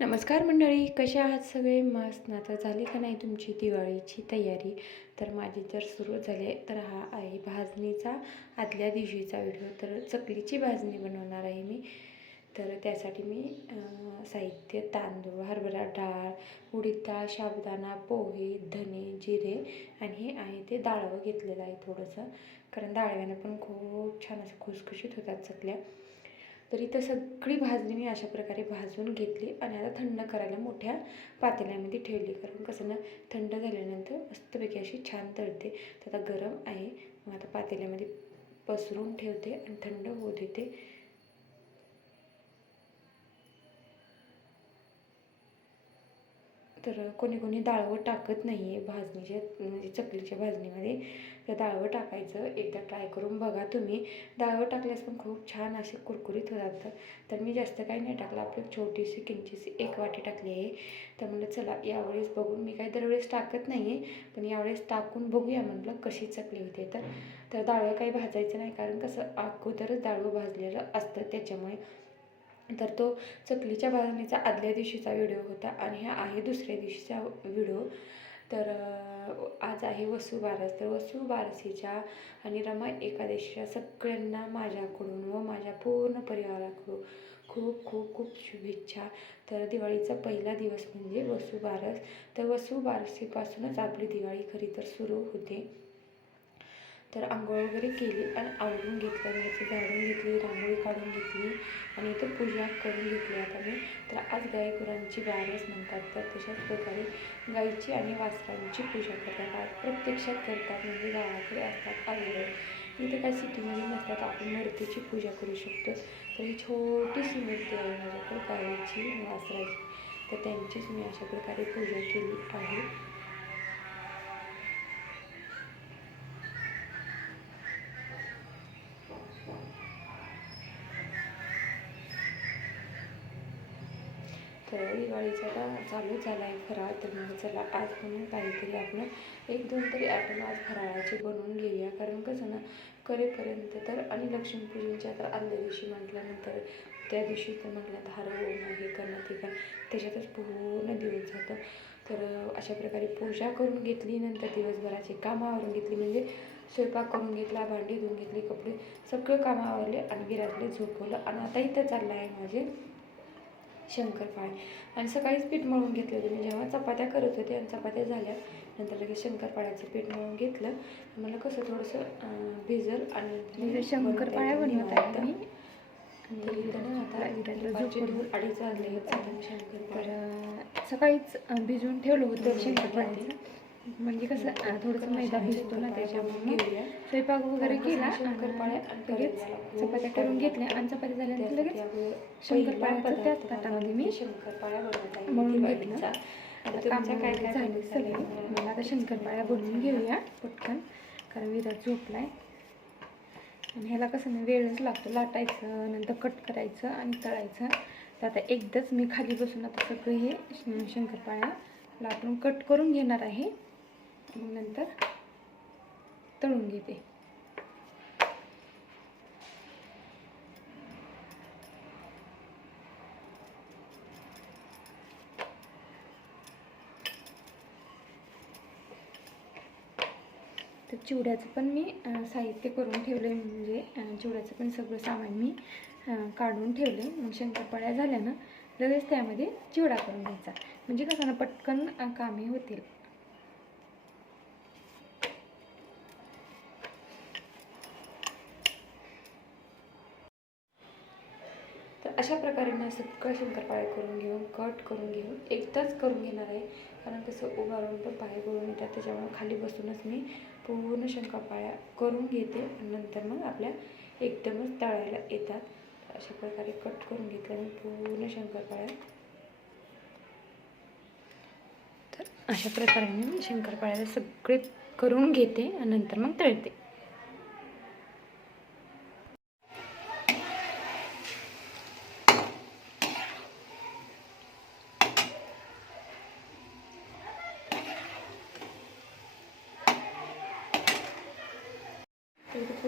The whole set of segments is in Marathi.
नमस्कार मंडळी कसे आहात सगळे? मस्त. ना तर झाली का नाही तुमची दिवाळीची तयारी? तर माझी जर सुरू झाली तर हा आहे भाजणीचा आदल्या दिवशीचा व्हिडिओ. तर चकलीची भाजणी बनवणार आहे मी. तर त्यासाठी मी साहित्य तांदूळ हरभरा डाळ उडीद डाळ साबुदाणा पोहे धने जिरे आणि हे आहे ते डाळवं घेतलेलं आहे थोडंसं. कारण डाळव्यानं पण खूप छान असं खुसखुशीत होतात चकल्या. तर इथं सगळी भाजणी मी अशा प्रकारे भाजून घेतली आणि आता थंड करायला मोठ्या पातेल्यामध्ये ठेवली. कारण कसं ना थंड झाल्यानंतर मस्तपैकी अशी छान तळते. तर आता गरम आहे. मग आता पातेल्यामध्ये पसरून ठेवते आणि थंड होऊ देते. तर कोणी कोणी डाळवं टाकत नाही आहे भाजणीच्या म्हणजे चकलीच्या भाजणीमध्ये. तर डाळवं टाकायचं. एकदा ट्राय करून बघा तुम्ही. डाळवं टाकल्यास पण खूप छान असे कुरकुरीत होतात. तर मी जास्त काही नाही टाकलं. आपली छोटीशी किंचीशी एक वाटी टाकली आहे. तर म्हणलं चला यावेळेस बघून मी काही दरवेळेस टाकत नाही आहे पण यावेळेस टाकून बघूया म्हटलं कशी चकली होते तर. तर डाळवं काही भाजायचं नाही. कारण कसं अगोदरच डाळवं भाजलेलं असतं त्याच्यामुळे. तर तो चकलीच्या भाजणीचा आदल्या दिवशीचा व्हिडिओ होता. आणि हा आहे दुसऱ्या दिवशीचा व्हिडिओ. तर आज आहे वसुबारस तर वसुबारसीच्या आणि रमा एकादशीच्या सगळ्यांना माझ्याकडून व माझ्या पूर्ण परिवाराकडून खूप खूप खूप शुभेच्छा. तर दिवाळीचा पहिला दिवस म्हणजे वसुबारस तर वसुबारसीपासूनच आपली दिवाळी खरी तर सुरू होते. तर आंघोळ वगैरे केली आणि आवरून घेतलं. घ्यायची झाडून घेतली रांगोळी काढून घेतली आणि इथं पूजा करून घेतली आता मी. तर आज गाई गुरांची बारस म्हणतात. तर तशाच प्रकारे गाईची आणि वासरांची पूजा करतात. प्रत्यक्षात करतात म्हणजे गावाकडे असतात आलेले. इथे काय सिटीमध्ये नसतात. आपण मूर्तीची पूजा करू शकतो. तर ही छोटीशी मूर्ती आहे माझ्याकडे गाईची वासराची. तर त्यांचीच मी अशा प्रकारे पूजा केली आहे. तर दिवाळीचा आता चालू झाला आहे फराळ तर मग चला आज म्हणून काहीतरी आपण एक दोन तरी आयटम आज फराळाचे बनवून घेऊया. कारण कसं ना करेपर्यंत तर आणि लक्ष्मीपूजनच्या तर आदल्या दिवशी म्हटल्यानंतर त्या दिवशी तर म्हटलं तर हरवणं हे करणं ते करणं त्याच्यातच पूर्ण दिवस जातं. तर अशा प्रकारे पूजा करून घेतली नंतर दिवसभराची कामं आवरून घेतली. म्हणजे स्वयंपाक करून घेतला भांडी धुवून घेतली कपडे सगळं कामं आवरले आणि विराटले झोपवलं. आणि आता इथं चाललं आहे माझे शंकरपाळे आणि सकाळीच पीठ मळून घेतलं होतं. मी जेव्हा चपात्या करत होते आणि चपात्या झाल्या नंतर लगेच शंकरपाळ्याचं पीठ मळून घेतलं. मला कसं थोडंसं भिजल आणि शंकरपाळ्या बनवत आहे. मी तर अडीच वाजले सकाळीच भिजवून ठेवलं होतं शंकरपाळ्याचं म्हणजे कसं थोडंसं मैदा भिजतो ना त्याच्यामुळे. स्वयंपाक वगैरे केला शंकरपाळ्या लगेच चपात्या करून घेतल्या आणि चपात्या झाल्यानंतर लगेच शंकरपाळ्याचं त्याच ताटामध्ये मी शंकरपाळ्या दिवाळीचा. घेतलं. तुमच्या काय काय झाली सगळी? मला आता शंकरपाळ्या बनवून घेऊया पटकन. कारण विराट झोपलाय. आणि ह्याला कसं ना वेळच लागतो. लाटायचं नंतर कट करायचं आणि तळायचं. तर आता एकदाच मी खाली बसून आता सगळे हे शंकरपाळ्या लाटून कट करून घेणार आहे. मग नंतर तळून घेते. तर चिवड्याचं पण मी साहित्य करून ठेवलं आहे म्हणजे चिवड्याचं पण सगळं सामान मी काढून काढून ठेवले मग शंकरपाळ्या झाल्या ना लगेच त्यामध्ये चिवडा करून घ्यायचा. म्हणजे कसं ना पटकन कामे होतील. अशा प्रकारे ना सगळं शंकरपाळे करून घेऊन कट करून घेऊन एकदाच करून घेणार आहे. कारण कसं उभारून पण पाय करून येतात त्याच्यामुळे खाली बसूनच मी पूर्ण शंकरपाळ्या करून घेते आणि नंतर मग आपल्या एकदमच तळायला येतात. अशा प्रकारे कट करून घेतल्या मी पूर्ण शंकरपाळ्या तर अशा प्रकारे मी शंकरपाळ्याला सगळे करून घेते आणि नंतर मग तळते.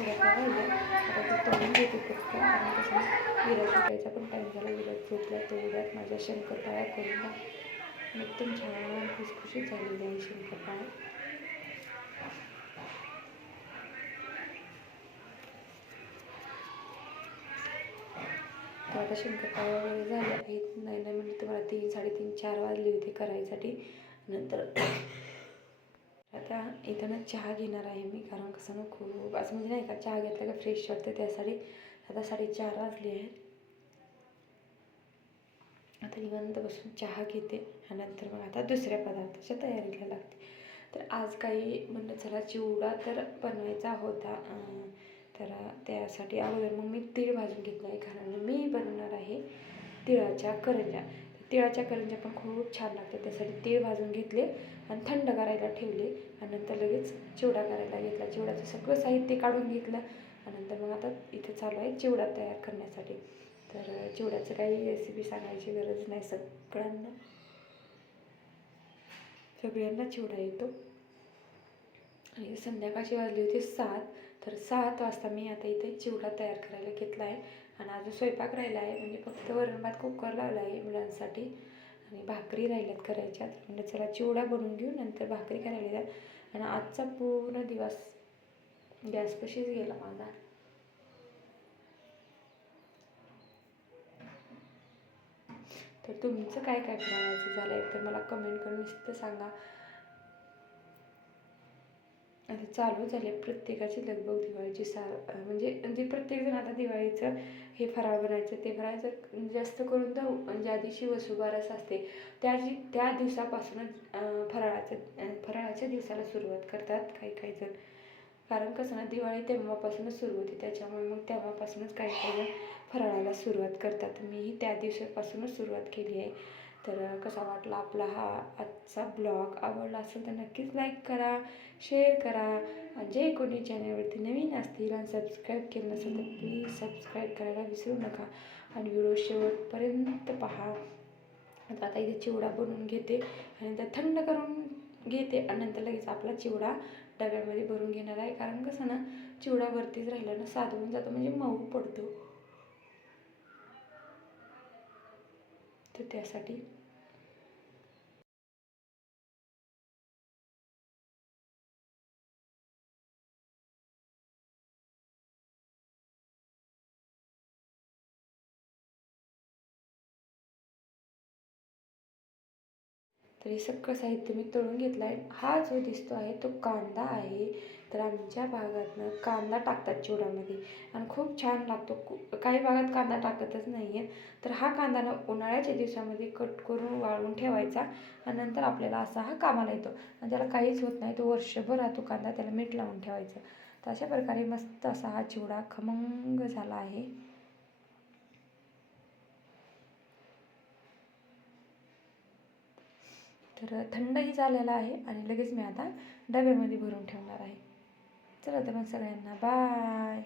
आता काही आता ते तळून घेते पटकन आणि कसं विरत उठायचा पण टाईम झाला. विराज झोपला उद्यात माझ्या शंकरपाळ्या करून ना एकदम छान खुसखुशीत झालेली आहे शंकरपाळ्या तर आता शंकरपाळ्या वगैरे झाल्या आहेत नाही नाही म्हणजे तुम्हाला तीन साडेतीन चार वाजले होते करायसाठी. नंतर आता इथं ना चहा घेणार आहे मी कारण कसं ना खूप असं म्हणजे नाही का चहा घेतला का फ्रेश वाटतं त्यासाठी. आता साडेचार वाजले आहेत. आता निवांत बसून चहा घेते आणि नंतर मग आता दुसऱ्या पदार्थाच्या तयारीला लागते. तर आज काही म्हणलं चला चिवडा तर बनवायचा होता तर त्यासाठी अगोदर मग मी तीळ भाजून घेतला आहे कारण मी बनवणार आहे तिळाच्या करंज्या. तिळाच्या करंज्या पण खूप छान लागतात त्यासाठी तीळ भाजून घेतले. आणि थंड करायला ठेवले. आणि नंतर लगेच चिवडा करायला घेतला. चिवड्याचं सगळं साहित्य काढून घेतलं. आणि नंतर मग आता इथे चालू आहे चिवडा तयार करण्यासाठी. तर चिवड्याचं काही रेसिपी सांगायची गरज नाही सगळ्यांना. सगळ्यांना चिवडा येतो. आणि संध्याकाळची वाजली होती सात. तर सात वाजता मी आता इथे चिवडा तयार करायला घेतला आहे. आणि अजून स्वयंपाक राहिला आहे म्हणजे फक्त वरण भात कुकर लावला आहे मुलांसाठी. आणि भाकरी राहिल्यात करायच्या तर म्हणजे चला चिवडा बनवून घेऊ नंतर भाकरी करायला द्या आणि आजचा पूर्ण दिवस गॅसपाशीच गेला माझा. तर तुमचं काय काय फराळाचं झालं आहे तर मला कमेंट करून नुसतं सांगा. आता चालू झाले प्रत्येकाची लगबग दिवाळीची सा म्हणजे म्हणजे प्रत्येकजण आता दिवाळीचं हे फराळ बनायचं ते बनायचं जास्त करून तर ज्या दिवशी वसुबारस असते त्या जी त्या दिवसापासूनच फराळाचं फराळाच्या दिवसाला सुरुवात करतात काही काही जण. कारण कसं ना दिवाळी तेव्हापासूनच सुरू होते त्याच्यामुळे मग तेव्हापासूनच काही काही जण फराळाला सुरुवात करतात. मीही त्या दिवसापासूनच सुरुवात केली आहे. तर कसा वाटला आपला हा आजचा ब्लॉग? आवडला असेल तर नक्कीच लाईक करा शेअर करा. जे कोणी चॅनलवरती नवीन असतील आणि सबस्क्राईब केलं नसेल तर प्लीज सबस्क्राईब करायला विसरू नका. आणि व्हिडिओ शेवटपर्यंत पहा. आता आता इथे चिवडा बनवून घेते आणि नंतर थंड करून घेते आणि नंतर लगेच आपला चिवडा डब्यामध्ये भरून घेणार आहे. कारण कसं ना चिवडा वरतीच राहिला ना साधवून जातो म्हणजे मऊ पडतो. तर त्यासाठी. तर हे सगळं साहित्य मी तळून घेतलं आहे हा जो दिसतो आहे तो कांदा आहे. तर आमच्या भागातनं कांदा टाकतात चिवड्यामध्ये. आणि खूप छान लागतो. कु- काही भागात कांदा टाकतच नाही आहे तर हा कांदा ना उन्हाळ्याच्या दिवसामध्ये कट करून वाळवून ठेवायचा आणि नंतर आपल्याला असा हा कामाला येतो. आणि त्याला काहीच होत नाही तो वर्षभर राहतो कांदा त्याला मीठ लावून ठेवायचं. तर अशा प्रकारे मस्त असा हा चिवडा खमंग झाला आहे. तर थंडही झालेला आहे आणि लगेच मी आता डब्यामध्ये भरून ठेवणार आहे. चला तर मग सगळ्यांना बाय